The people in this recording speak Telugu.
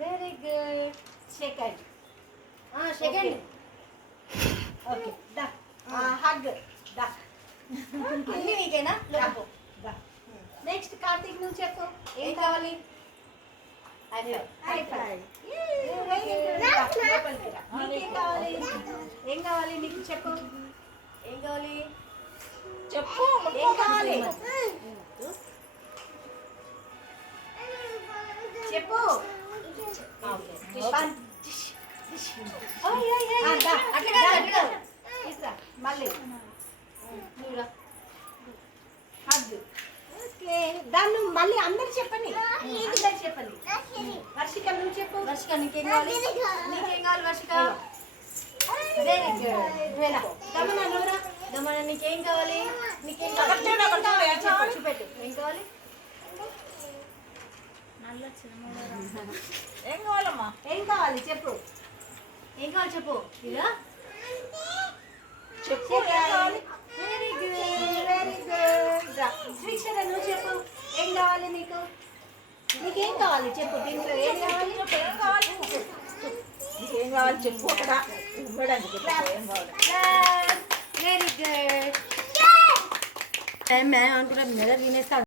Very good. Second second. Okay దా. హగ్ దా. అన్నీ నీకేనా? లోపో దా. నెక్స్ట్ కార్తీక్ నువ్వు చెప్పు ఏం కావాలి? High five. నీకేం కావాలి? ఏం కావాలి నీకు? చెప్పు ఏం కావాలి? చెప్పు. ఏం కావాలి చెప్పు. అట్లా మళ్ళీ ఓకే దాన్ని మళ్ళీ అందరు చెప్పండి. అందరు చెప్పండి. వర్షిక నువ్వు చెప్పు. వర్షిక నీకేం కావాలి? నీకేం కావాలి వర్షిక? Very good. దమన నువ్వురా. దమన నీకేం కావాలి? నీకేం కావాలి? చూపెట్టు ఏం కావాలి? ఏం కావాలమ్మా? ఏం కావాలి చెప్పు. ఏం కావాలి చెప్పు. ఇదా చెప్పు. Very good very good. Srikshara నువ్వు చెప్పు ఏం కావాలి నీకు? నీకేం కావాలి చెప్పు. దీంట్లో ఏం కావాలి? ఏం కావాలి? ఏం కావాలి చెప్పు. అక్కడ ఇవ్వడానికి ఏం కావాలి? Very good. मैं उनको मेरा विनेश का